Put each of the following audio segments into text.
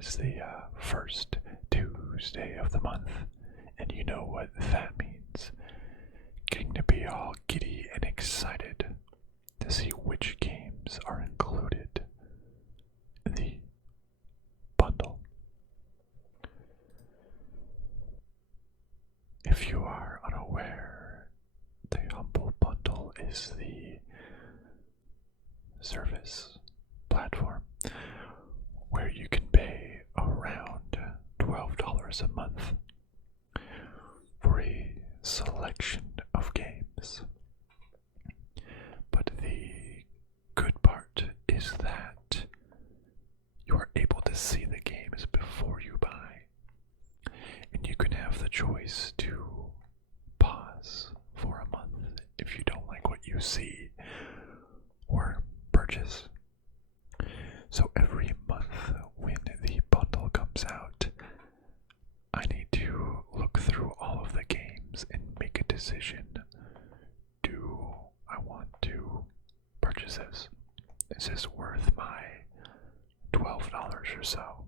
is the first Tuesday of the month, and you know what that means. Getting to be all giddy and excited to see which games are included in the bundle. If you are unaware, the Humble Bundle is the service platform where you can pay around $12 a month for a selection of games. But the good part is that you are able to see the games before you buy, and you can have the choice to pause for a month if you don't like what you see, or purchase. So every month when the bundle comes out, I need to look through all of the games and make a decision. Do I want to purchase this? Is this worth my $12 or so?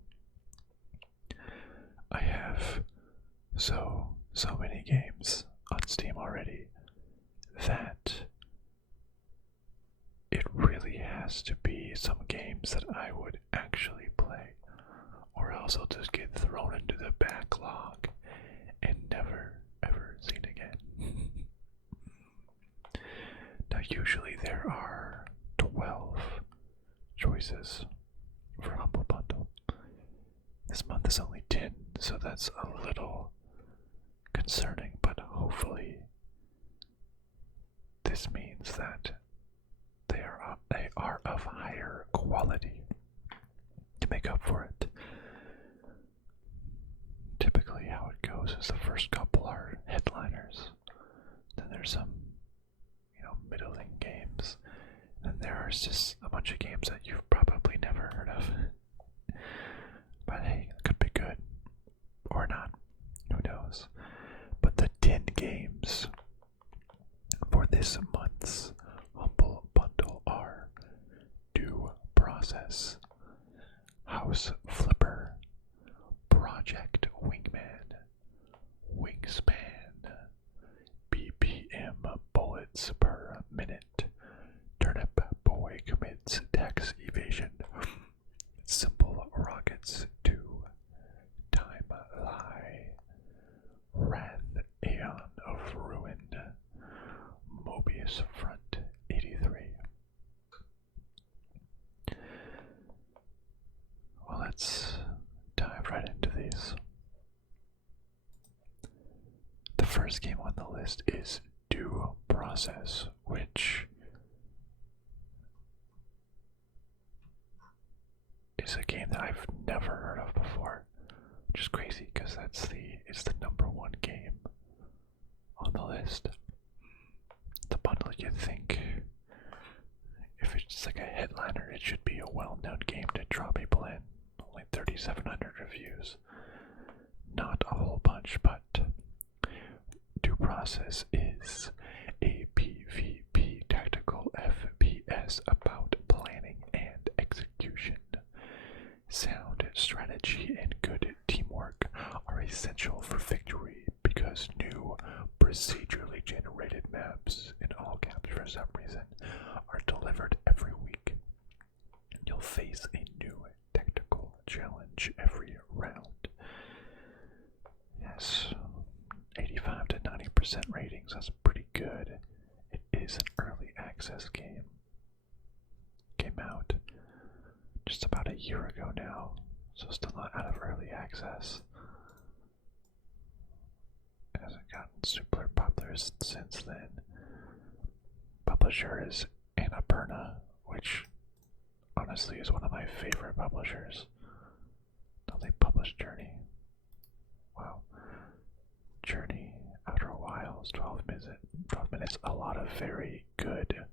I have so many games on Steam already that it really has to be some games that I would actually play, or else I'll just get thrown into the backlog and never ever seen again. Now usually there are 12 choices for Humble Bundle. This month is only 10, so that's a little concerning, but hopefully this means that they are of higher quality to make up for it. Typically how it goes is the first couple are headliners, then there's some, middling games, and then there's just a bunch of games that you've probably never heard of. But hey, it could be good, or not, who knows. But the 10 games for this month's Humble Bundle are Due Process, House Flipper, Project Wingman, Wingspan, BPM Bullets Per Minute, Turnip Boy Commits Tax Evasion, SimpleRockets 2, Timelie, Wrath Aeon of Ruin, Mobius Front 83. Well, let's dive right into these. The first game on the list is Due Process, which is a game that I've never heard of before, which is crazy because it's the #1 game on the list. The bundle, you'd think if it's like a headliner, it should be a well-known game to draw people in. Only 3,700 reviews, not a whole bunch, but Due Process is a PvP tactical FPS about planning and execution. Sound strategy and good teamwork are essential for victory because new procedurally generated maps, in all caps for some reason, are delivered every week. You'll face a new tactical challenge every round. Yes, 85 to 90% ratings, that's pretty good. It is an early access game. Came out just about a year ago now, so still not out of early access. It hasn't gotten super popular since then. Publisher is Annapurna, which honestly is one of my favorite publishers. Don't they publish Journey? Wow. Journey, Outer Wilds, 12 minutes, a lot of very good,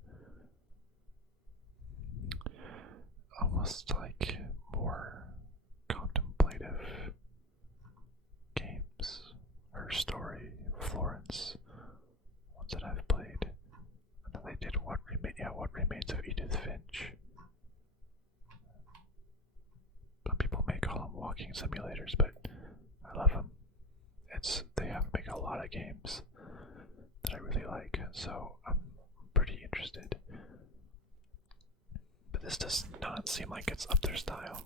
almost like more contemplative games. Her Story, Florence, ones that I've played. And then they did What Remains of Edith Finch. Some people may call them walking simulators, but I love them. They have make a lot of games that I really like, so I'm pretty interested. But this does not seem like it's up their style.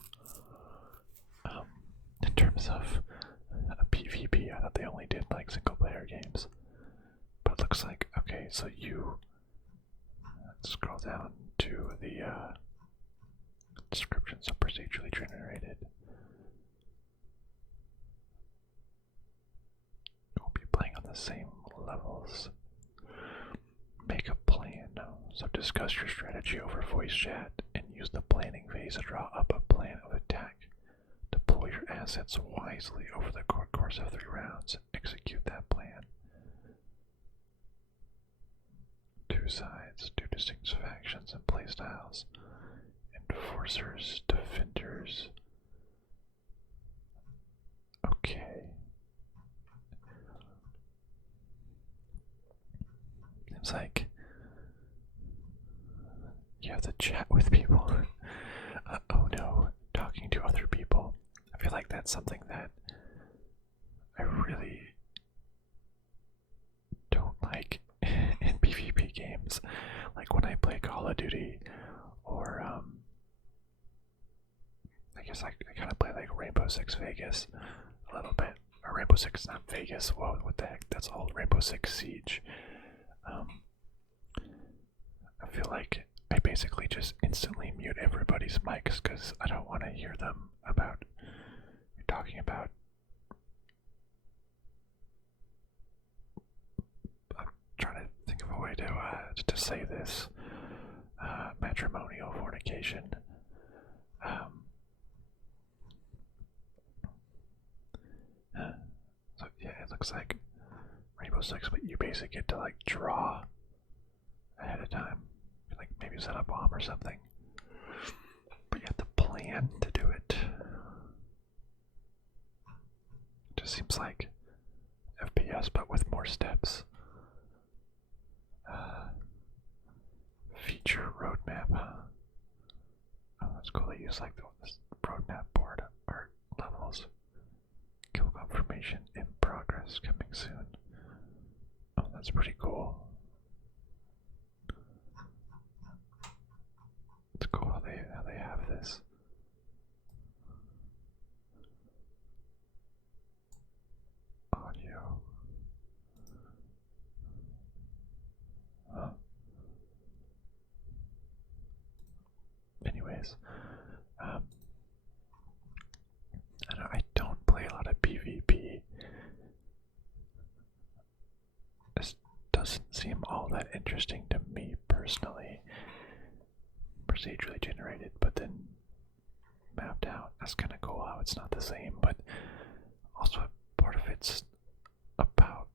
In terms of a PvP, I thought they only did like single player games. But it looks like, okay, so you scroll down to the descriptions of procedurally generated. We'll be playing on the same levels. Make a plan. So discuss your strategy over voice chat and use the planning phase to draw up a plan of attack. Deploy your assets wisely over the course of 3 rounds. Execute that plan. 2 sides, 2 distinct factions and playstyles. Enforcers, defenders. Okay. Seems like you have to chat with people. Oh no, talking to other people. I feel like that's something that I really don't like in PvP games. Like when I play Call of Duty, or I guess I kind of play like Rainbow Six Vegas a little bit. Or Rainbow Six, not Vegas. Whoa, what the heck? That's all Rainbow Six Siege. I feel like I basically just instantly mute everybody's mics because I don't want to hear them about you're talking about. I'm trying to think of a way to say this. Matrimonial fornication. So yeah, it looks like Rainbow Six, but you basically get to like draw ahead of time. Like maybe set a bomb or something. But you have to plan to do it. Just seems like FPS but with more steps. Feature roadmap, huh? Oh, that's cool. They use like this roadmap board art levels. Kill confirmation in progress coming soon. Oh, that's pretty cool. It's cool how they have this. Audio. Huh. Anyways, I don't play a lot of PvP. This doesn't seem all that interesting to me personally. Procedurally generated, but then mapped out. That's kind of cool how it's not the same, but also part of it's about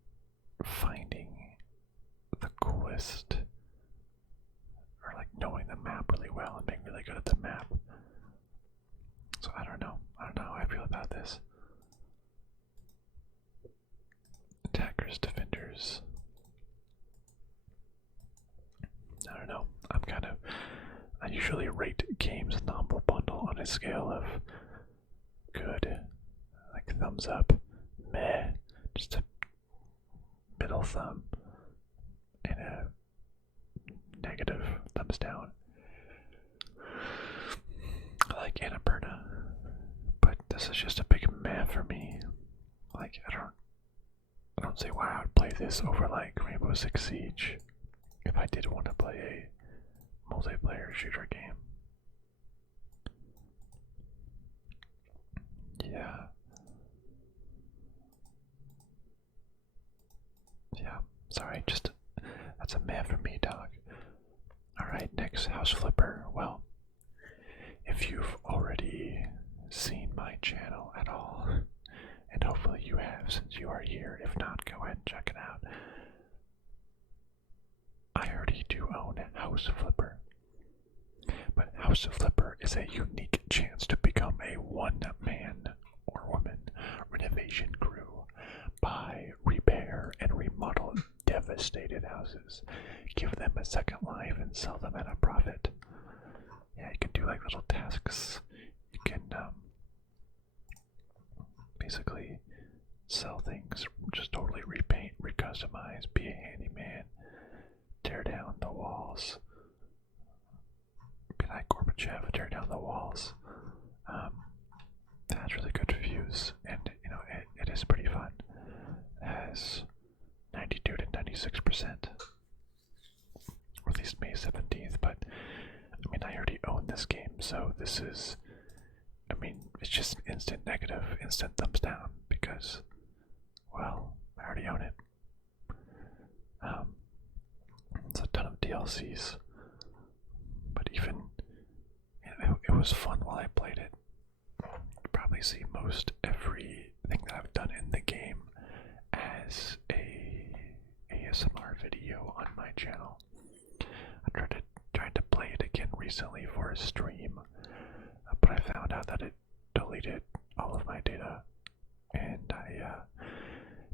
finding the coolest, or like knowing the map really well and being really good at the map. So I don't know how I feel about this. Attackers, defenders. I don't know. I usually rate games in the Humble Bundle on a scale of good, like thumbs up, meh, just a middle thumb, and a negative thumbs down. I like Annapurna, but this is just a big meh for me. Like I don't see why I would play this over like Rainbow Six Siege if I did want to play a multiplayer shooter game. Yeah. Sorry, that's a meh for me, dog. Alright, next, House Flipper. Well, if you've already seen my channel at all, and hopefully you have since you are here, if not, go ahead and check it out. I already do own House Flipper. But House Flipper is a unique chance to become a one-man or woman renovation crew. Buy, repair, and remodel devastated houses. Give them a second life and sell them at a profit. Yeah, you can do like little tasks. You can basically sell things, just totally repaint, recustomize, be a handyman, tear down the walls, be like Gorbachev, tear down the walls. That's really good reviews, and you know it is pretty fun. It has 92 to 96%, or at least May 17th. But I mean, I already own this game, so this is, I mean, it's just an instant negative, instant thumbs down because, well, I already own it. It's a ton of DLCs, but even it was fun while I played it. You probably see most everything that I've done in the game as a ASMR video on my channel. I tried to play it again recently for a stream, but I found out that it deleted all of my data, and I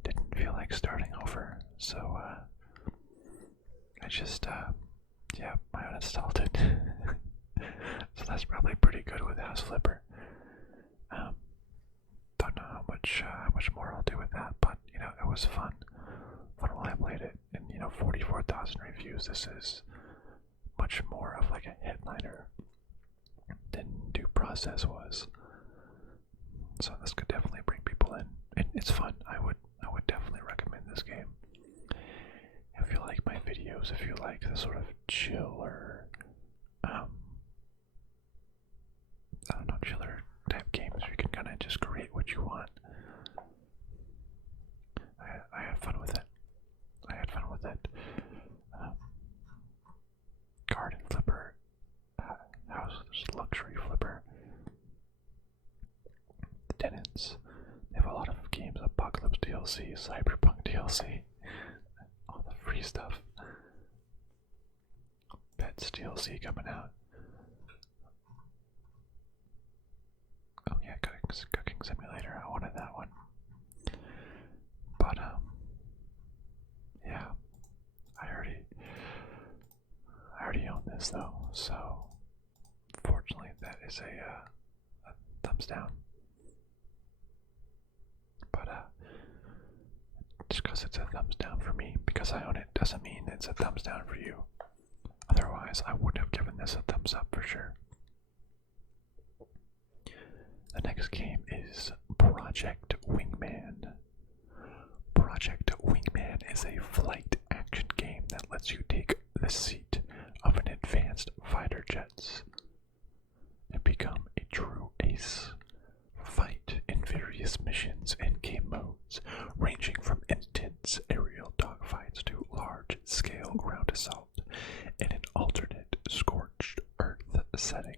didn't feel like starting over, so I just yeah, I uninstalled it. So that's probably pretty good with House Flipper. Don't know how much more I'll do with that, but you know, it was fun while I played it, and you know, 44,000 reviews. This is much more of like a headliner than Due Process was. So this could definitely bring people in, and it's fun. I would definitely recommend this game. If you like my videos, if you like the sort of chiller, I don't know, chiller type games where you can kind of just create what you want. I had fun with it. Garden Flipper, House Luxury Flipper, The Tenants. They have a lot of games, Apocalypse DLC, Cyberpunk DLC, all the free stuff. Pets DLC coming out. Oh yeah, cooking simulator. I wanted that one. But yeah, I already own this though, so fortunately that is a thumbs down. But just because it's a thumbs down for me, because I own it, doesn't mean it's a thumbs down for you. Otherwise, I would have given this a thumbs up for sure. The next game is Project Wingman. Project Wingman is a flight action game that lets you take the seat of an advanced fighter jets and become a true ace. Fight in various missions and game modes, ranging from intense aerial dogfights to large-scale ground assault in an alternate scorched earth setting.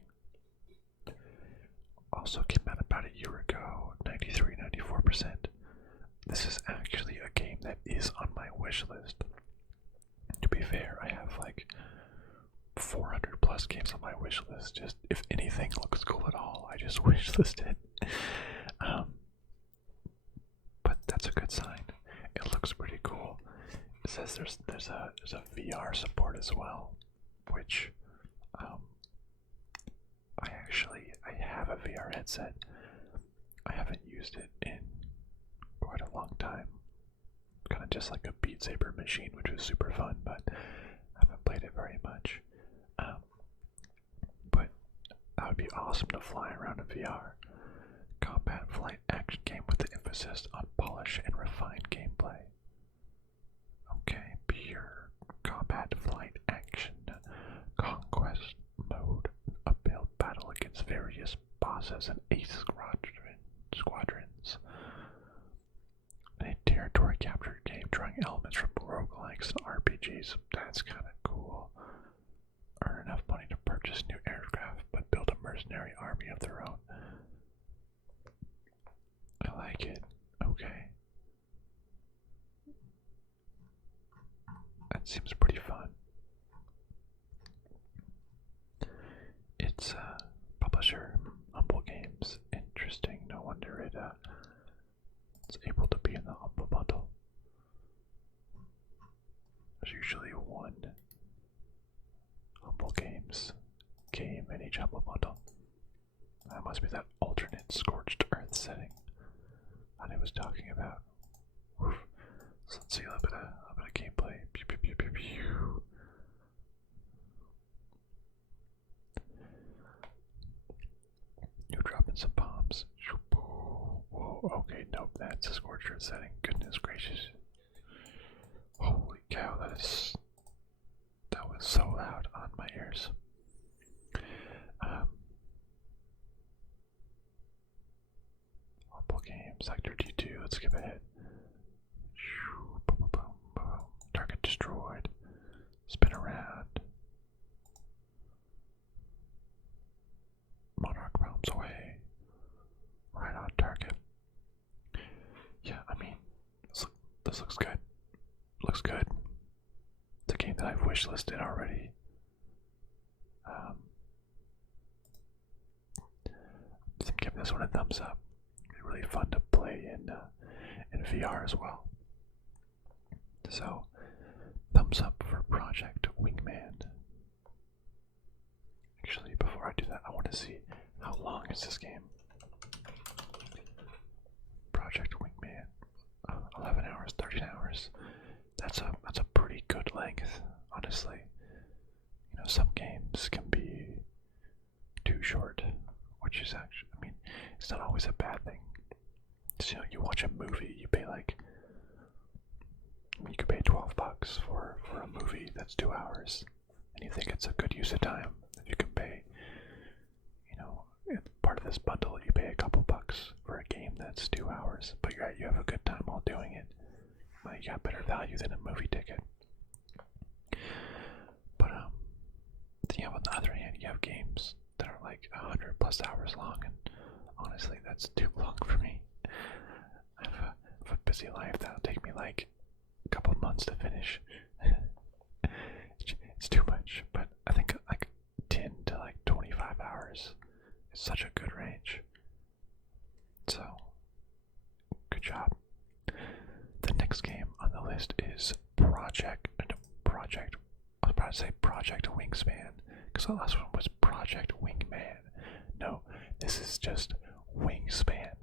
Also came out about a year ago, 93-94%. This is actually a game that is on my wish list. To be fair, I have like 400 plus games on my wish list. Just if anything looks cool at all, I just wish list it. But that's a good sign. It looks pretty cool. It says there's a VR support as well, which I have a VR headset. I haven't used it in quite a long time. Kind of just like a Beat Saber machine, which was super fun, but I haven't played it very much. But that would be awesome to fly around in VR. Combat flight action game with the emphasis on polish and refined gameplay. Okay, pure combat flight action. Conquest mode. A build battle against various bosses and ace squadrons. A territory capture game drawing elements from roguelikes and RPGs. That's kind of cool. Earn enough money to purchase new aircraft, but build a mercenary army of their own. I like it. Okay. That seems pretty fun. It's publisher Humble Games. Interesting. No wonder it's able to be in the Humble Bundle. There's usually one Humble Games game in each Humble Bundle. That must be that alternate scorched earth setting. I was talking about. Oof. So let's see a little bit of gameplay. Pew, pew, pew, pew, pew. You're dropping some bombs. Whoa, okay, nope, that's a scorcher setting. Goodness gracious. Holy cow, that was so loud on my ears. Multiple game, Sector T2, let's skip ahead. Target destroyed. Spin around. Monarch bombs away. Right on target. Yeah, I mean, this looks good. Looks good. It's a game that I've wishlisted already. I'm giving this one a thumbs up. It's really fun to play in VR as well. So, thumbs up for Project Wingman. Actually, before I do that, I want to see how long is this game. Project Wingman, 11 hours, 13 hours. That's a pretty good length, honestly. You know, some games can be too short, which is actually, I mean, it's not always a bad thing. So, you know, you watch a movie, you pay like, you could pay $12 for a movie that's 2 hours, and you think it's a good use of time. If you can pay, you know, part of this bundle, you pay a couple bucks for a game that's 2 hours, but you have a good time while doing it. Well, you got better value than a movie ticket. But yeah, on the other hand, you have games that are like 100+ hours long, and honestly, that's too long for me. I have a busy life that'll take me like a couple months to finish. It's too much, but I think like 10 to like 25 hours is such a good range. So, good job. The next game on the list is Project Wingspan, because the last one was Project Wingman. No, this is just Wingspan.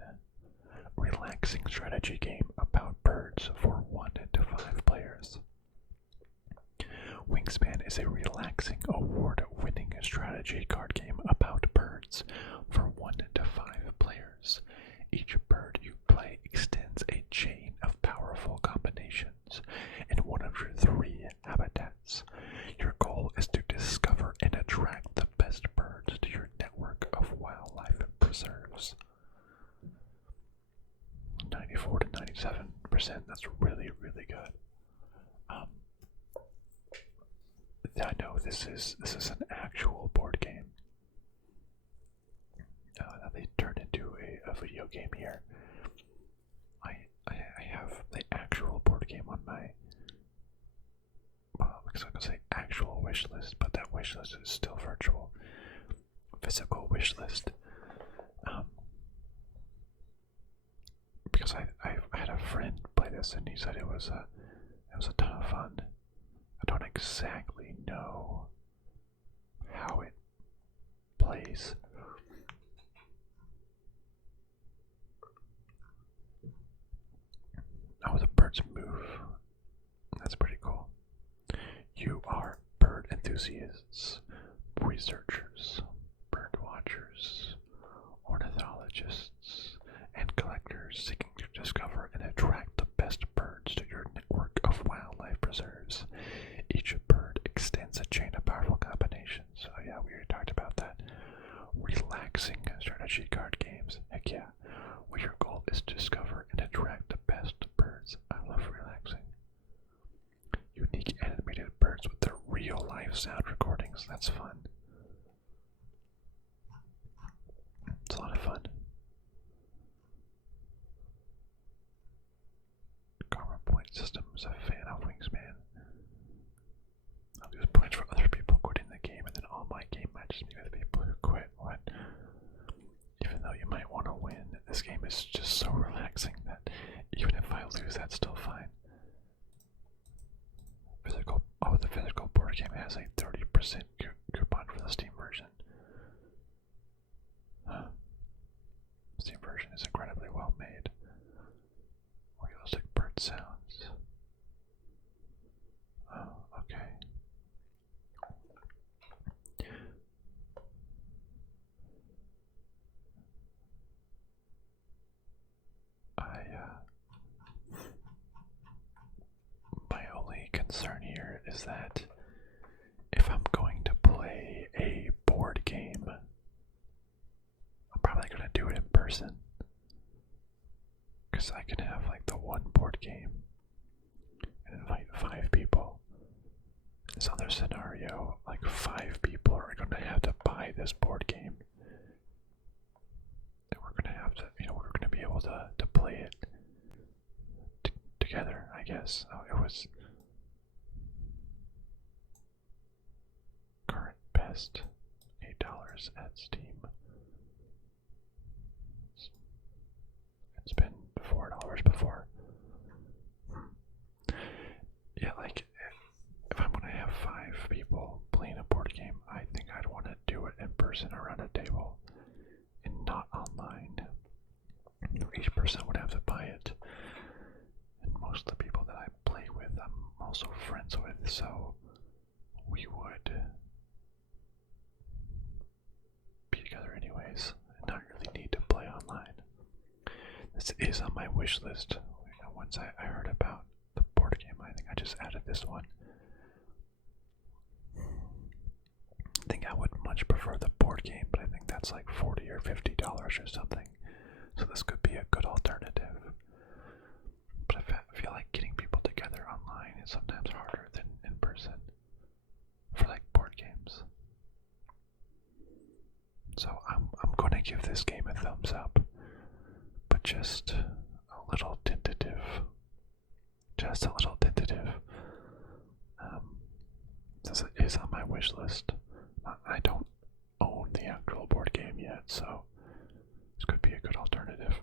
Relaxing strategy game about birds for 1 to 5 players. Wingspan is a relaxing, award-winning strategy card game about birds for 1 to 5 players. Each bird you play extends a chain of powerful combinations in one of your 3 habitats. Your goal is to discover and attract the best birds to your network of wildlife preserves. 94 to 97%, that's really, really good. I know this is an actual board game. Now they turned into a video game here. I have the actual board game on my, well, I was gonna say actual wish list, but that wish list is still virtual. Physical wish list. Because I had a friend play this and he said it was a ton of fun. I don't exactly know how it plays. Oh, the birds move. That's pretty cool. You are bird enthusiasts, researchers, bird watchers, ornithologists, and collectors seeking to discover and attract the best birds to your network of wildlife preserves. Each bird extends a chain of powerful combinations. Oh yeah, we already talked about that. Relaxing strategy card games. Heck yeah. Where your goal is to discover and attract the best birds. I love relaxing. Unique animated birds with their real life sound recordings. That's fun. It's a lot of fun. Karma point system is a fan of Wingspan. I'll lose points for other people quitting the game, and then all my game matches me with people who quit. What? Even though you might want to win, this game is just so relaxing that even if I lose, that's still fine. The physical board game has a 30% coupon for the Steam version. Steam version is incredibly well made. is that if I'm going to play a board game, I'm probably going to do it in person. Because I can have like the one board game and invite 5 people. In this other scenario, like 5 people are going to have to buy this board game. And we're going to have to, we're going to be able to play it together, I guess. It was current best $8 at Steam. It's been $4 before. Yeah, like if I'm gonna have 5 people playing a board game, I think I'd want to do it in person around a table and not online. Each person would have to buy it. And most of the people that I play with, I'm also friends with, so we would be together anyways and not really need to play online. This is on my wish list. Once I heard about the board game, I think I just added this one. I think I would much prefer the board game, but I think that's like $40 or $50 or something. So this could be a good alternative. But I feel like getting people together online is sometimes harder than in person for like board games. So I'm going to give this game a thumbs up, but just a little tentative. Just a little tentative. This is on my wish list. I don't own the actual board game yet, so this could be a good alternative.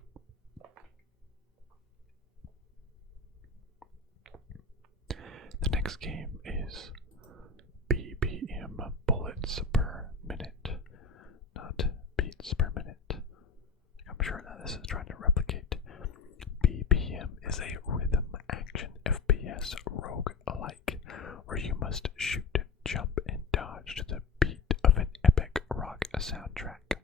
The next game is BPM, bullets per minute, not beats per minute. I'm sure that this is trying to replicate. BPM is a rhythm action FPS rogue-alike, where you must shoot, jump, and dodge to the beat of an epic rock soundtrack.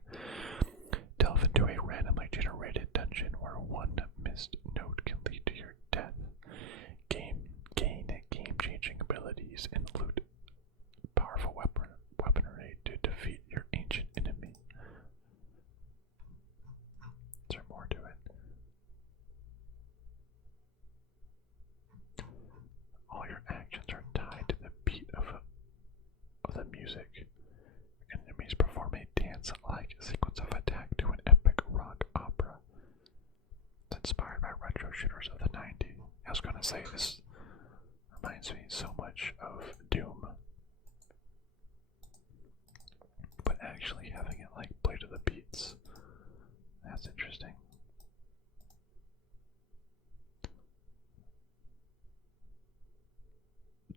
Delve into a randomly generated dungeon where one missed note can lead to your death. Gain game-changing abilities and loot powerful weaponry to defeat your ancient enemy. Is there more to it? All your actions are tied to the beat of the music. Enemies perform a dance-like sequence of attack to an epic rock opera. It's inspired by retro shooters of the 90s. I was gonna say, this reminds me so much of Doom, but actually having it like play to the beats, that's interesting.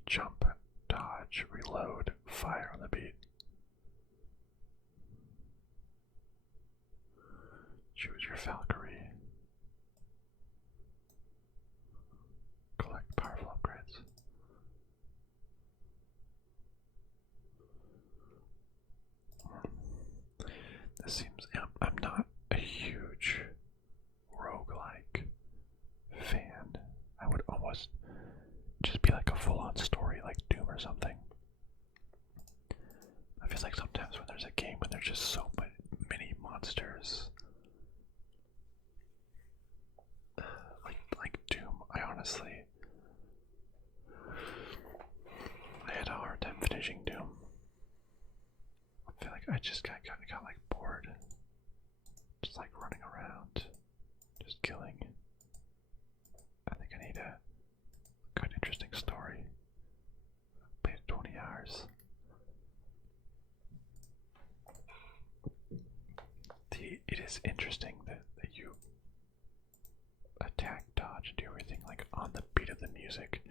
Jump, dodge, reload, fire on the beat. Choose your Valkyrie. Collect powerful upgrades. This seems, I'm not a huge roguelike fan. I would almost just be like a full-on story like Doom or something. I feel like sometimes when there's a game when there's just so many monsters, like Doom, I honestly, I had a hard time finishing Doom. I feel like I just got like bored, just like running around, just killing. I think I need a good, interesting story. Played 20 hours. It is interesting that you attack, dodge, and do everything like on the beat of the music,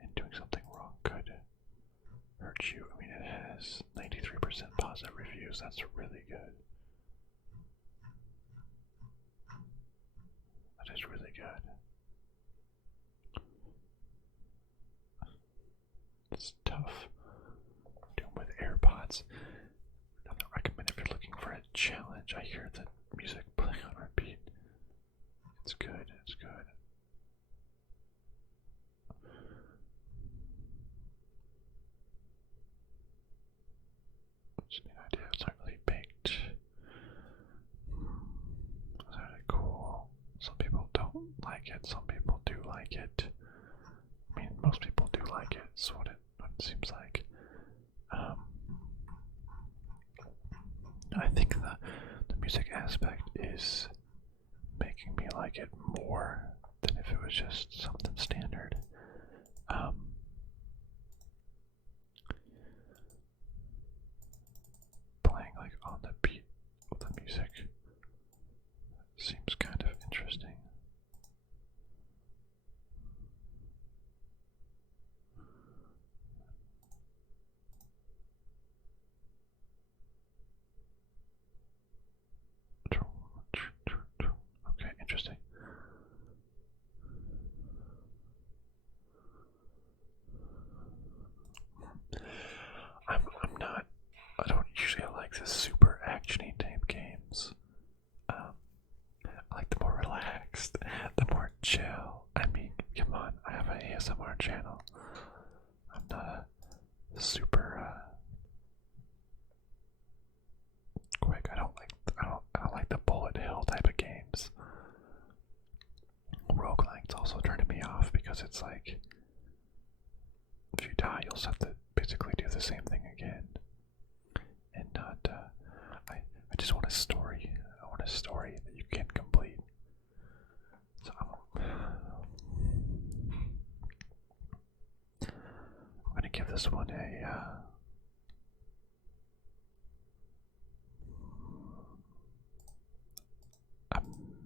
and doing something wrong could hurt you. I mean, it has 93% positive reviews. That's really good. That is really good. It's tough. Doing with AirPods. I don't recommend if you're looking for a challenge. I hear the music playing on repeat. It's good. It's good. like it. Some people do like it. I mean, most people do like it. It's what it seems like. I think the music aspect is making me like it more than if it was just something standard. Playing like on the beat of the music seems kind of interesting. Okay, interesting. I don't usually like the super actiony type games. I like the more relaxed, the more chill. I mean, come on, I have an ASMR channel. I'm not a super quick. I don't like the bullet hell type of games. Roguelike's also turning me off because it's like if you die, you'll have to basically do the same thing again. And not, I just want a story. I want a story that you can complete. So I'm gonna give this one a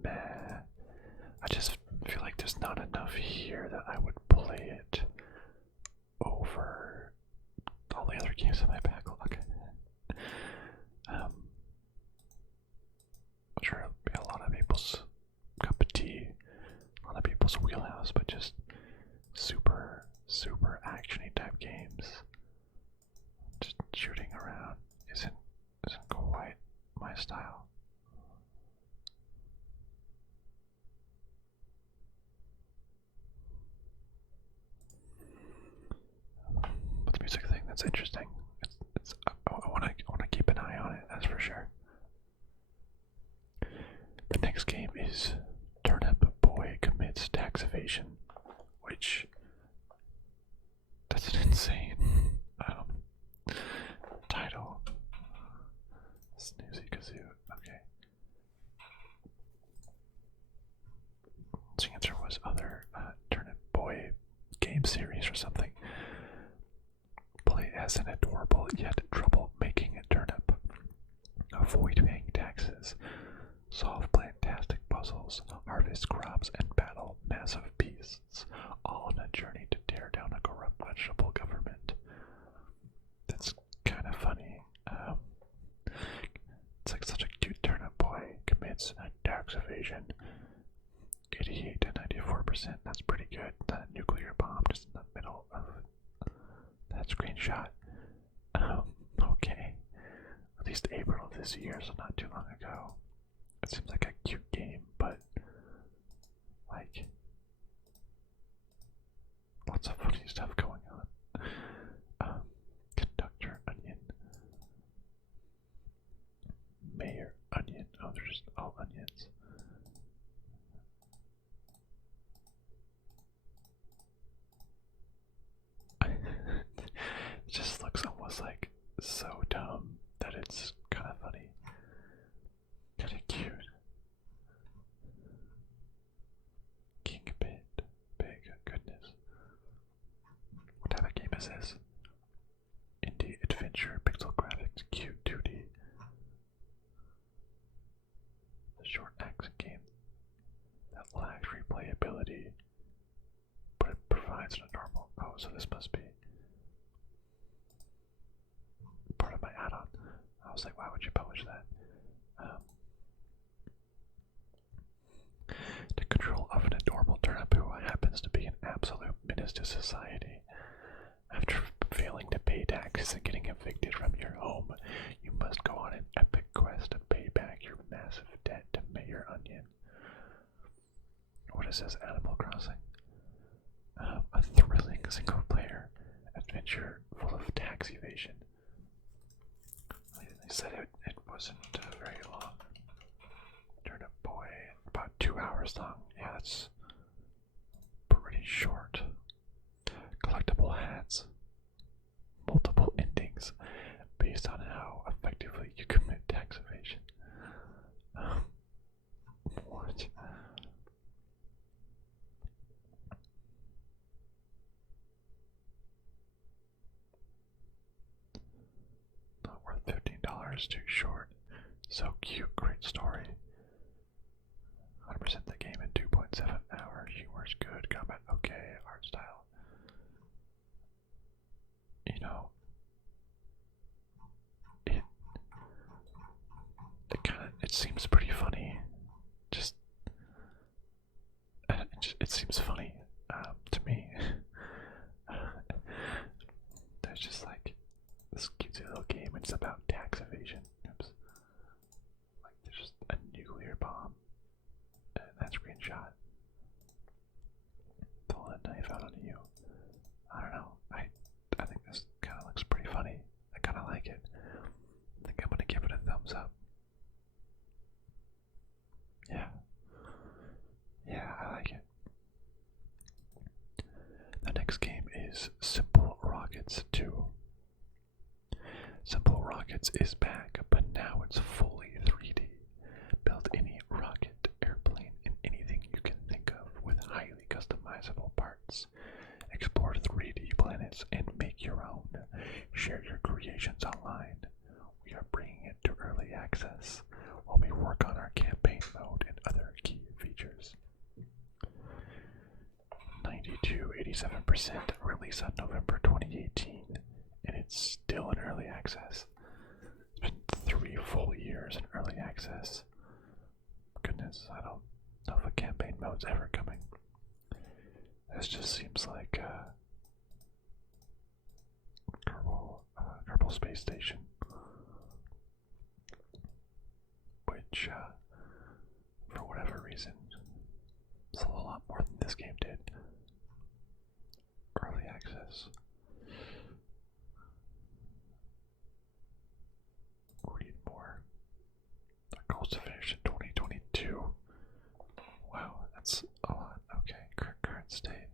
meh. I just feel like there's not enough here that I would play it over all the other games in my backlog. I'm sure it'll be a lot of people's cup of tea, a lot of people's wheelhouse, but just super actiony type games, just shooting around isn't quite my style. But the music thing, that's interesting. I want to keep an eye on it, that's for sure. The next game is Turnip Boy Commits Tax Evasion, which that's an insane title. Snoozy kazoo. Okay. The answer was other Turnip Boy game series or something. Play as an adorable yet trouble-making turnip. Avoid paying taxes. Solve fantastic puzzles, harvest crops, and battle massive beasts, all on a journey to tear down a corrupt vegetable government. That's kind of funny. It's like such a cute turnip boy commits a tax evasion. 88 to 94%, that's pretty good. The nuclear bomb just in the middle of that screenshot. Okay. At least April of this year, so not too long ago. It seems like a cute game, but like lots of funny stuff going on. Conductor onion, mayor onion. Oh, they're just all onions. It just looks almost like so dumb that it's kind of funny. Kind of cute. King Bit. Big goodness. What type of game is this? Indie adventure, pixel graphics, cute 2D. The short action game that lacks replayability, but it provides a normal. Oh, so this must be part of my add-on. I was like, why would you publish that? The control of an adorable turnip who happens to be an absolute menace to society. After failing to pay taxes and getting evicted from your home, you must go on an epic quest to pay back your massive debt to Mayor Onion. What is this? Animal Crossing? A thrilling single-player adventure full of tax evasion. They said it wasn't very long. Turnip Boy, about 2 hours long. Yeah, it's pretty short. Collectible hats. Multiple endings based on how effectively you commit tax evasion. What? Not worth $15, too short. So cute, great story. 100% the game in 2.7 hours. Humor's good, combat okay, art style. You know, it seems pretty funny. It seems funny to me. There's just like this cutesy little game. It's about tax evasion. Oops. Like there's just a nuclear bomb and that screenshot. Pull that knife out on you. I don't know. I think this kind of looks pretty funny. I kind of like it. I think I'm gonna give it a thumbs up. Yeah. Yeah, I like it. The next game is SimpleRockets 2. SimpleRockets is back, but now it's fully 3D. Build any rocket, airplane, and anything you can think of with highly customizable parts. Explore 3D planets and make your own. Share your creations online. We are bringing it to early access while we work on our campaign mode and other key features. 87% release on November 2018, and it's still in early access. It's been 3 full years in early access. Goodness, I don't know if a campaign mode's ever coming. This just seems like Kerbal Space Station, which, for whatever reason, sold a lot more than this game did. Early access. Read more. Our goal is to finish in 2022. Wow, that's a lot. Okay, current state.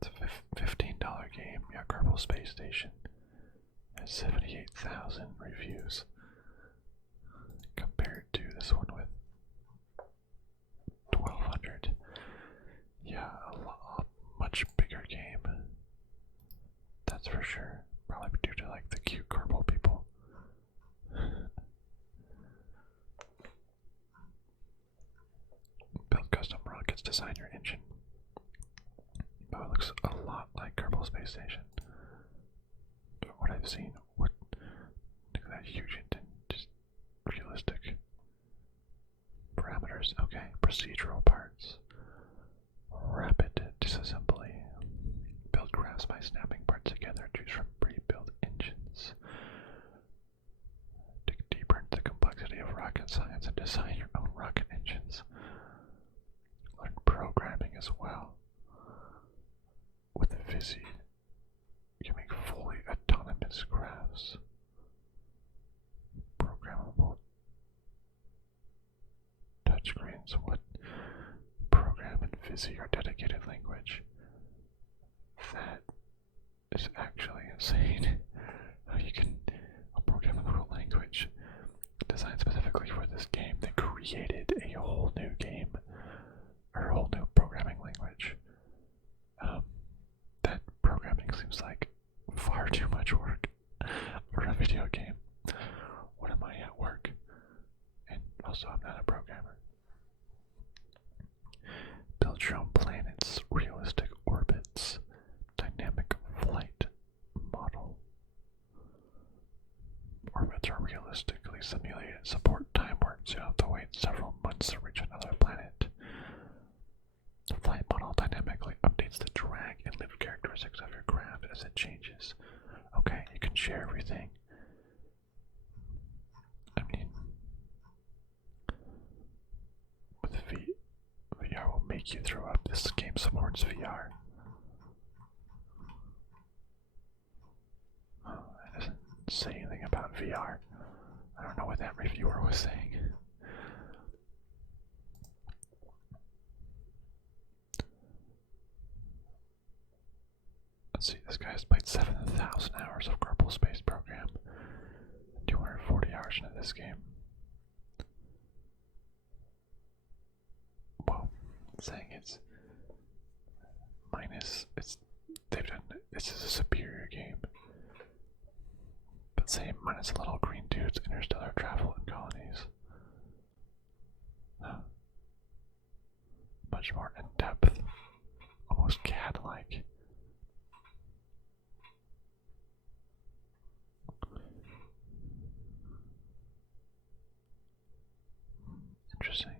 It's a $15 game. Yeah, Kerbal Space Station has 78,000 reviews compared to this one with 1,200. Yeah, a much bigger game. That's for sure. Probably due to like the cute Kerbal people. Build custom rockets, design your engine. Oh, it looks a lot like Kerbal Space Station. But what I've seen, look at that huge engine, just realistic parameters. Okay, procedural parts. Rapid disassembly. Build graphs by snapping parts together. Choose from pre-built engines. Dig deeper into the complexity of rocket science and design your own rocket engines. Learn programming as well. With Visi, you can make fully autonomous graphs. Programmable touchscreens. What? Program in Visi or dedicated language. That is actually insane. How you can a programmable language designed specifically for this game. They created a whole new game or a whole new programming language. That programming seems like far too much work for a video game. What am I at work? And also, I'm not a programmer. Build your own planets, realistic orbits, dynamic flight model. Orbits are realistically simulated, support time warp, so you don't have to wait several months to reach another planet. The flight model dynamically updates the drag and lift characteristics of your craft as it changes. Okay, you can share everything. I mean, with VR will make you throw up. This game supports VR. Oh, it doesn't say anything about VR. I don't know what that reviewer was saying. Let's see, this guy's played 7,000 hours of Kerbal Space Program. 240 hours into this game. Well, saying it's minus, this is a superior game. But say minus a little green dudes, interstellar travel and colonies. Huh. Much more in depth, almost cat-like. Interesting.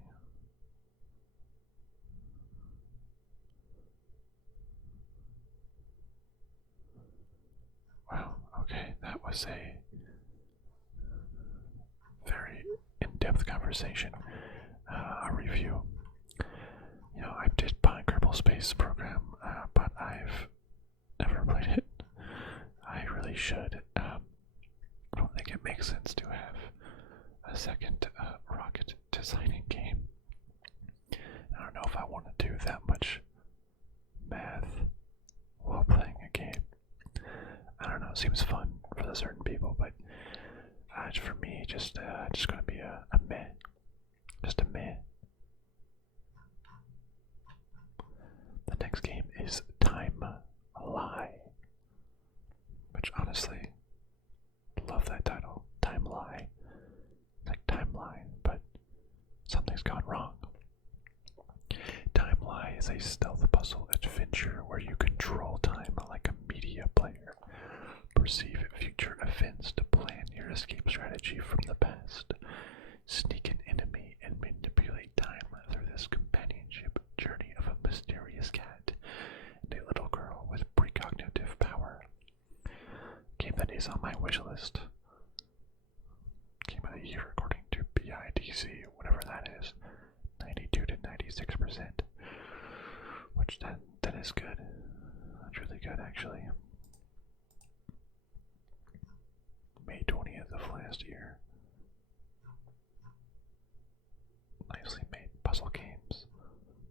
Wow, okay, that was a very in-depth conversation, a review. You know, I did buy Kerbal Space Program, but I've never played it. I really should. I don't think it makes sense to have a second rocket designing game. I don't know if I want to do that much math while playing a game. I don't know, it seems fun for the certain people, but for me, just gonna be a meh. Just a meh. The next game is Timelie, which honestly, love that title. Timelie. Like timeline, but something's gone wrong. Timelie is a stealth puzzle adventure where you control time like a media player. Perceive future events to plan your escape strategy from the past. Sneak an enemy and manipulate time through this companionship journey of a mysterious cat and a little girl with precognitive power. Game that is on my wish list. Game of the year according to BIDC, whatever that is. 92 to 96%. Which that is good. That's really good actually. May 20th of last year. Nicely made puzzle games.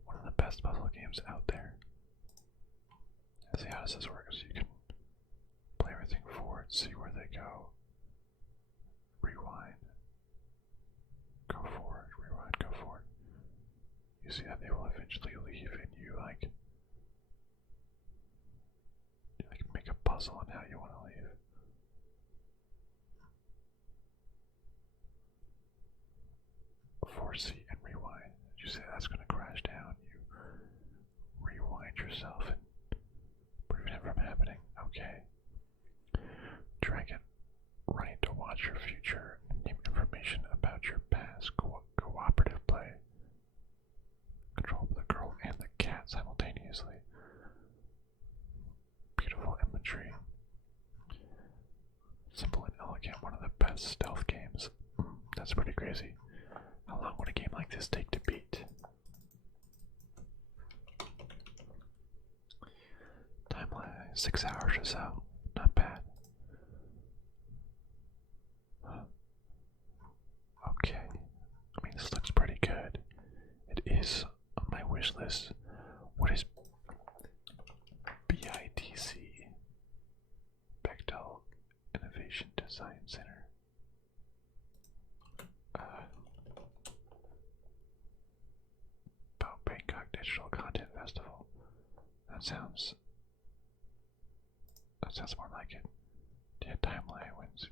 One of the best puzzle games out there. Let's see how does this work. So you can play everything forward, see where they go. Rewind. Go forward, rewind, go forward. You see that they will eventually leave and you like make a puzzle on how you want to leave. Forward C and rewind. You say that's going to crash down. You rewind yourself and prevent it from happening. Okay. Drag it right to watch your future and name information about your past. Cooperative play. Control the girl and the cat simultaneously. Beautiful imagery. Simple and elegant. One of the best stealth games. That's pretty crazy. How long would a game like this take to beat? Timeline 6 hours or so. Not bad. Okay. I mean, this looks pretty good. It is on my wish list. What is BIDC? Bechtel Innovation Design Center. Bangkok Digital Content Festival. That sounds more like it. Yeah, Timelie wins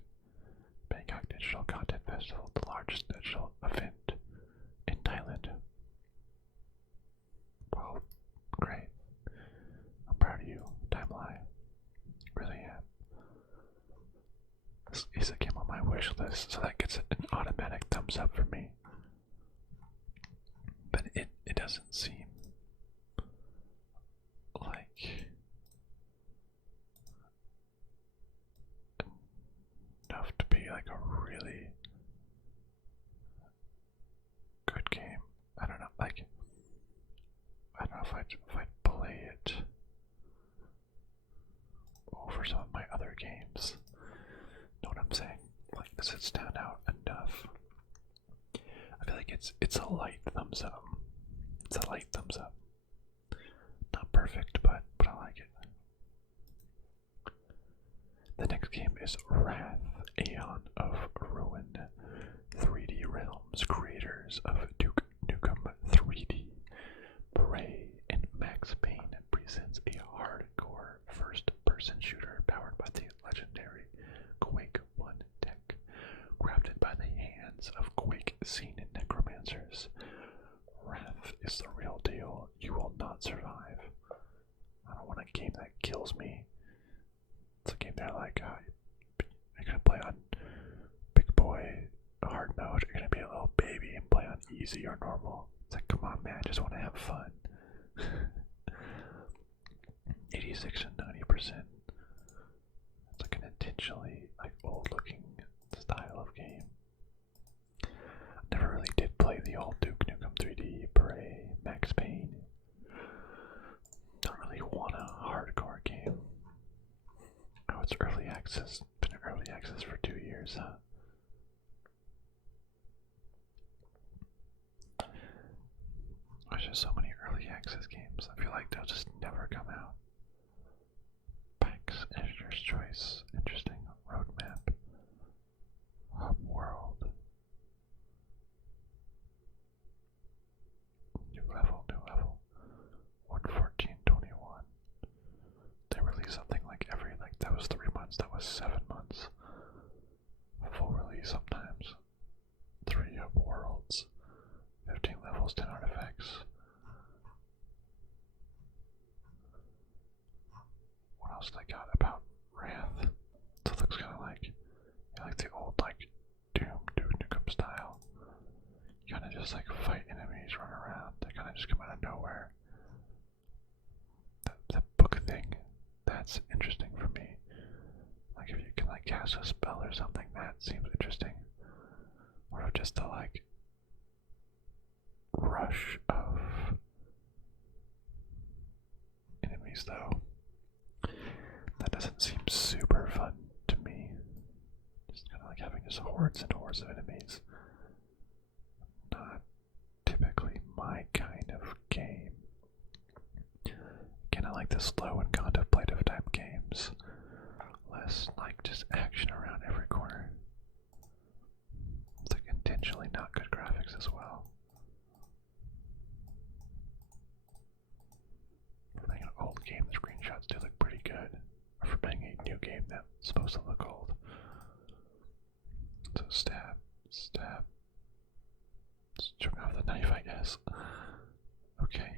Bangkok Digital Content Festival, the largest digital event in Thailand. Well, great. I'm proud of you, Timelie. Really am. This is a game on my wish list, so that gets an automatic thumbs up for me. But it doesn't seem like enough to be like a really good game. I don't know, like I don't know if I'd play it over some of my other games. Know what I'm saying? Like, does it stand out enough? I feel like it's a light thumbs up. It's a light thumbs up. Not perfect, but I like it. next game is Wrath, Aeon of Ruin. 3D Realms, creators of Duke Nukem 3D, Prey, and Max Payne presents a hardcore first-person shooter powered by the legendary Quake 1 tech, crafted by the hands of Quake scene necromancers. Wrath is the real deal. You will not survive. I don't want a game that kills me. It's a game they're like, you're gonna play on big boy hard mode, you're gonna be a little baby and play on easy or normal. It's like, come on, man, I just want to have fun. 86 and 90%. It's like an intentionally old-looking style of game. Never really did play the old Duke Nukem 3D, Prey, Max Payne. Don't really want a hardcore game. Oh, it's early access. Been early access for 2 years, huh? There's just so many early access games. I feel like they'll just never come out. PAX, Editor's Choice, interesting. Roadmap. Hub World. New level. 114.21. They release something like every, that was 3 months, that was 7 months. Full release sometimes. 3 Hub Worlds. 15 levels, 10 artifacts. What else they got about Wrath? It looks kind of like the old Doom, Duke Nukem style. You kind of just fight enemies, run around. They kind of just come out of nowhere. That book thing, that's interesting for me. If you can cast a spell or something, that seems interesting. Or just the rush of enemies though. That doesn't seem super fun to me. Just kind of having just hordes and hordes of enemies. Not typically my kind of game. Again, I like the slow and contemplative type games. Less just action around every corner. It's intentionally not good graphics as well. For being an old game, the screenshots do look pretty good. Or for being a new game that's supposed to look old. So stab. Just choke off the knife, I guess. Okay.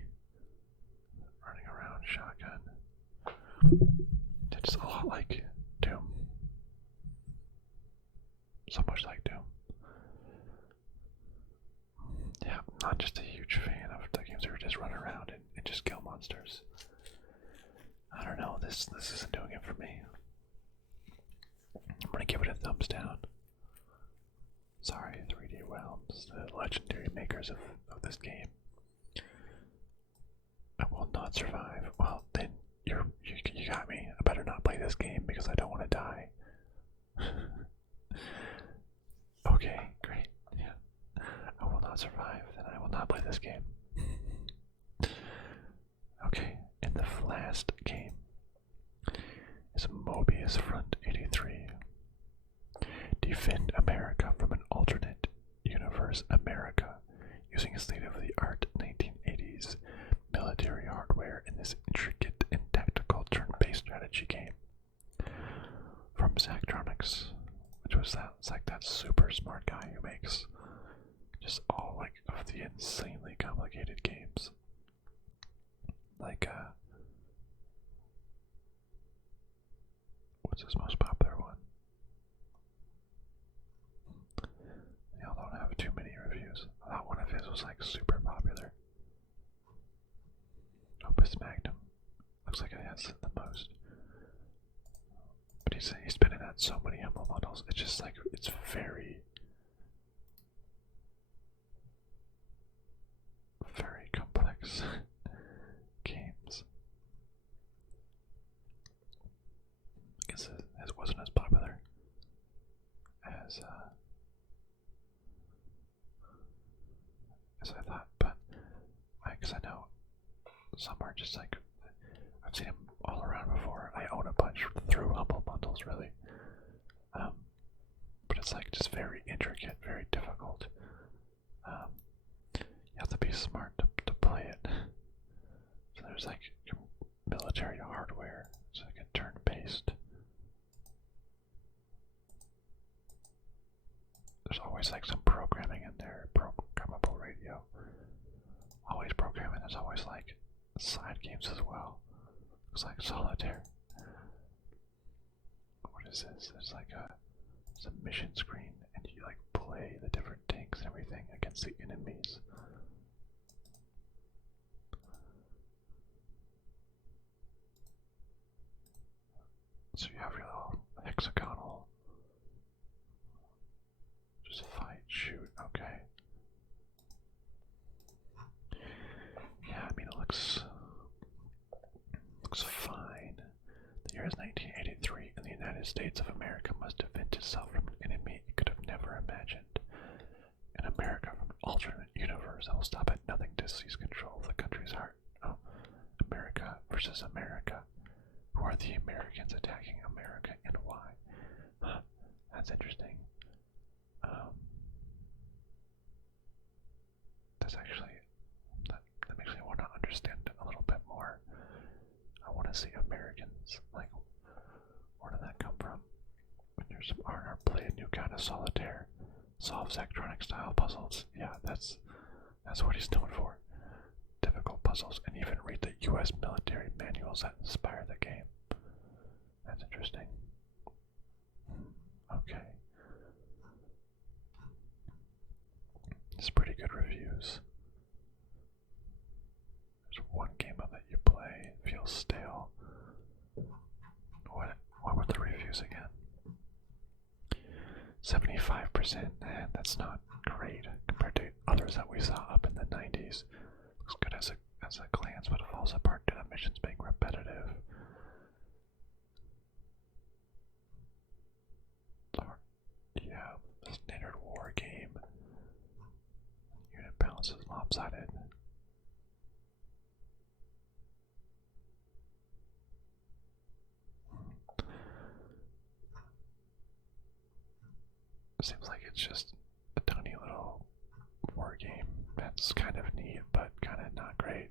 Running around, shotgun. It's a lot like Doom. So much like Doom. Yeah, I'm not just a huge fan of the games where you just run around and just kill monsters. I don't know, this isn't doing it for me. I'm gonna give it a thumbs down. Sorry, 3D Realms, the legendary makers of this game. I will not survive. Well, then you got me. I better not play this game because I don't want to die. Okay, great. Yeah. I will not survive, then I will not play this game. Okay, and the last game is Mobius Front 83. Defend America from an alternate universe America using state-of-the-art 1980s military hardware in this intricate and tactical turn-based strategy game. From Zachtronics, which was that super smart guy who makes just all of the insanely complicated games. What's his most popular one? Y'all don't have too many reviews. I thought one of his was super popular. Opus Magnum. Looks like it has the most. But he's been in that so many Humble Bundles. It's just it's very complex games. I guess it wasn't as popular as I thought, but because I know some are just I've seen them all around before. I own a bunch through Humble Bundles, really. it's like just very intricate, very difficult. You have to be smart to play it. So there's like military hardware, it's like a turn-based. There's always like some programming in there, programmable radio. Always programming, there's always like side games as well. Looks like solitaire. What is this? There's like it's a mission screen and you like play the different tanks and everything against the enemies. So you have your little hexagonal, just fight, shoot, okay. Yeah, I mean it looks fine. The year is 1983 and the United States of America must defend itself from an enemy it could have never imagined. An America from an alternate universe that will stop at nothing to seize control of the country's heart. Oh, America versus America. Who are the Americans attacking America and why? Huh, that's interesting. That's actually, that makes me want to understand a little bit more. I want to see Americans, like, where did that come from? When there's some R&R, play a new kind of solitaire, solves electronic style puzzles. Yeah, that's what he's known for. Difficult puzzles, and even read the U.S. military manuals that inspire the game. That's interesting. Okay. It's pretty good reviews. There's one game of it you play, it feels stale. What were the reviews again? 75%, that's not great compared to others that we saw up in the 90s. Looks good as a glance, but it falls apart due to missions being repetitive. Yeah, a standard war game. Unit balance is lopsided. Seems like it's just a tiny little war game. That's kind of neat, but kind of not great.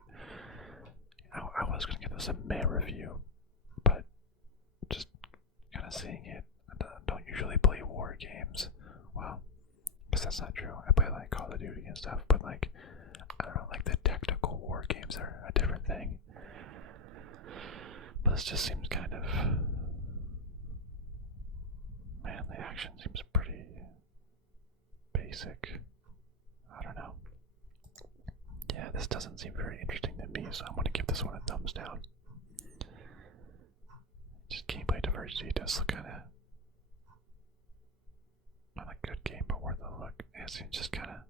I was gonna give this a meh review, but just kind of seeing it. I don't usually play war games. Well, because that's not true. I play like Call of Duty and stuff, but like, I don't know, like the tactical war games are a different thing. But this just seems kind of, man, the action seems pretty basic. I don't know. Yeah, this doesn't seem very interesting to me, so I'm gonna give this one a thumbs down. Just gameplay diversity does look kinda not a good game, but worth a look. It seems just kinda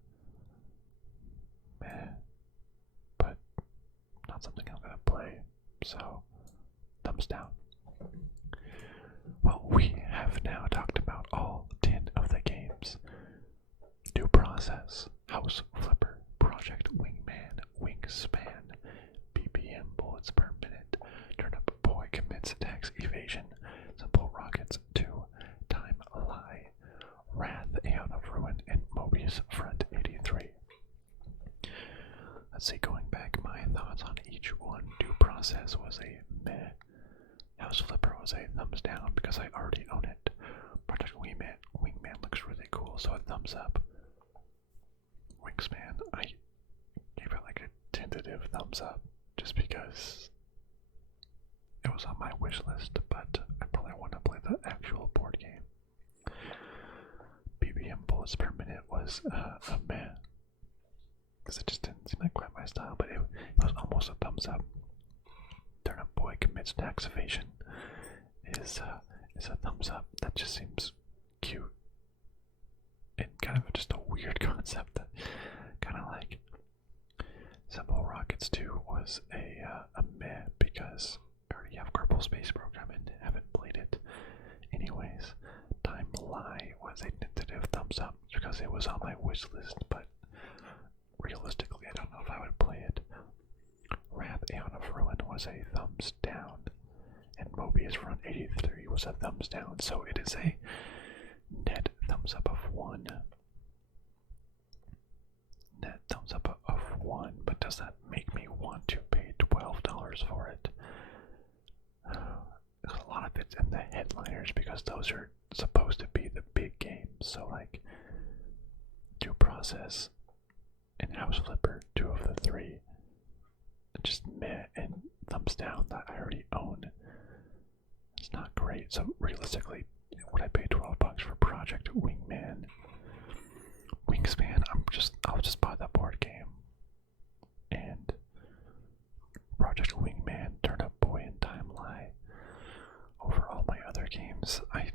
meh, but not something I'm gonna play, so thumbs down. Well, we have now talked about all 10 of the games. Due Process, House Flipper, Project Wingman, Wingspan, BPM bullets per minute, Turnip Boy commits attacks evasion, SimpleRockets 2, Timelie, Wrath, Aeon of Ruin, and Mobius Front 83. Let's see, going back, my thoughts on each one. Due Process was a meh. House Flipper was a thumbs down because I already own it. Project Wingman looks really cool, so a thumbs up. Wingspan, I gave it like a tentative thumbs up just because it was on my wish list, but I probably want to play the actual board game. BBM bullets per minute was a meh, because it just didn't seem like quite my style, but it was almost a thumbs up. Turnip Boy commits tax evasion is a thumbs up. That just seems cute and kind of just a weird concept that kind of like. SimpleRockets 2 was a meh because I already have Kerbal Space Program and haven't played it anyways. Timelie was a tentative thumbs up because it was on my wish list, but realistically I don't know if I would play it. Wrath, Aeon of Ruin was a thumbs down, and Mobius Front 83 was a thumbs down, so it is a net thumbs thumbs up of 1. Net thumbs up of 1, but does that make me want to pay $12 for it? A lot of it's in the headliners because those are supposed to be the big games. So like Due Process and House Flipper, 2 of the 3, just meh, and thumbs down that I already own. It's not great. So realistically, would I pay $12 for Project Wingman? Wingspan, I'll just buy the board game. And Project Wingman, Turnip and Timelie. Over all my other games, I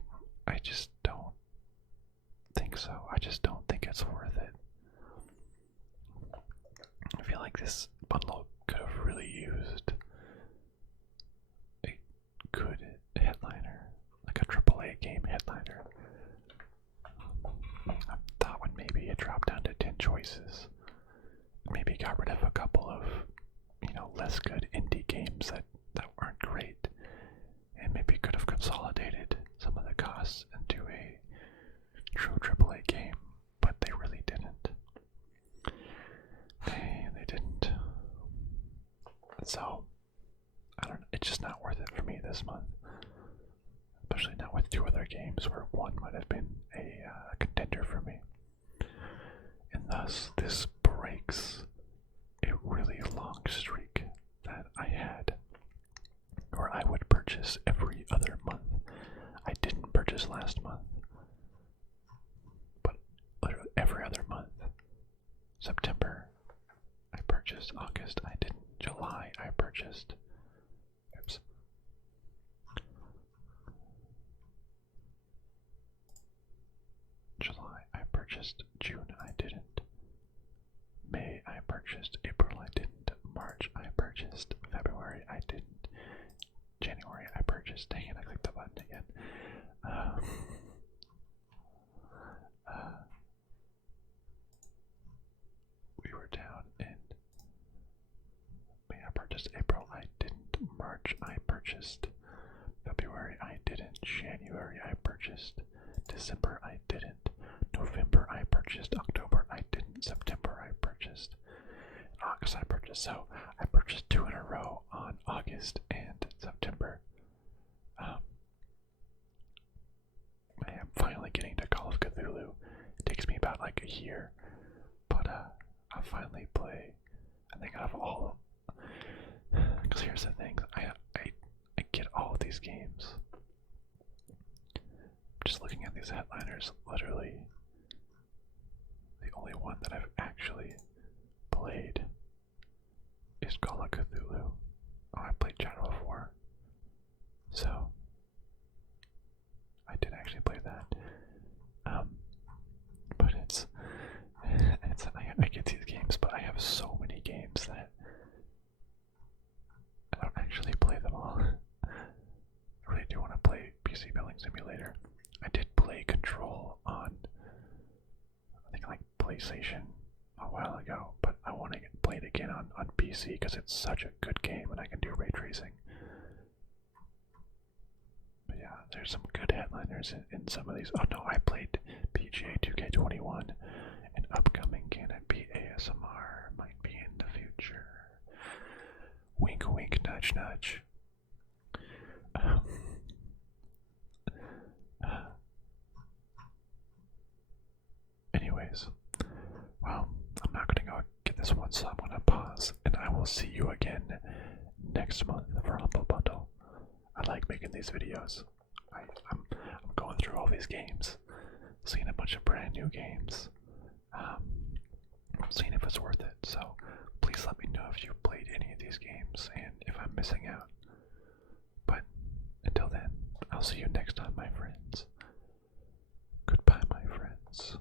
just don't think so. I just don't think it's worth it. I feel like this bundle could have really used a good headliner, like a AAA game headliner. I thought when maybe it dropped down to 10 choices, maybe got rid of a couple of, less good indie games that weren't great, and maybe could have consolidated some of the costs into a true AAA game, but they really didn't. They didn't. So, I don't know, it's just not worth it for me this month. Especially not with 2 other games where one might have been a contender for me. And thus, this breaks a really long streak that I had, where I would purchase every other month. I didn't purchase last month, but literally every other month. September, I purchased. August, I didn't. July, I purchased. Oops. July, I purchased. June, I didn't. May, I purchased. April, I didn't. March, I purchased. February, I didn't. January, I purchased. Dang it, I clicked the button again. We were down in May, I purchased. April, I didn't. March, I purchased. February, I didn't. January, I purchased. December, I didn't. November, I purchased. October, I didn't. September, I purchased. August, I purchased. So I purchased 2 in a row on August and September. I am finally getting to Call of Cthulhu. It takes me about like a year, but I'll finally play. I think out of all, because here's the thing, I get all of these games. Just looking at these headliners, literally the only one that I've actually played is Call of Cthulhu. Oh, I played Shadow of War, so I did actually play that. But it's I get these games, but I have so many games that I don't actually play them all. I really do want to play PC Building Simulator. I did play Control on, I think, like PlayStation a while ago, but I want to play it again on PC because it's such a good game and I can do ray tracing. But yeah, there's some good headliners in some of these. Oh no, I played PGA 2K21, and upcoming Can It Be ASMR might be in the future. Wink wink, nudge nudge. Anyways, well, I'm not gonna go get this one, so I'm gonna pause, and I will see you again next month for Humble Bundle. I like making these videos. I'm going through all these games, seeing a bunch of brand new games, seeing if it's worth it. So please let me know if you've played any of these games and if I'm missing out. But until then, I'll see you next time, my friends. Goodbye, my friends.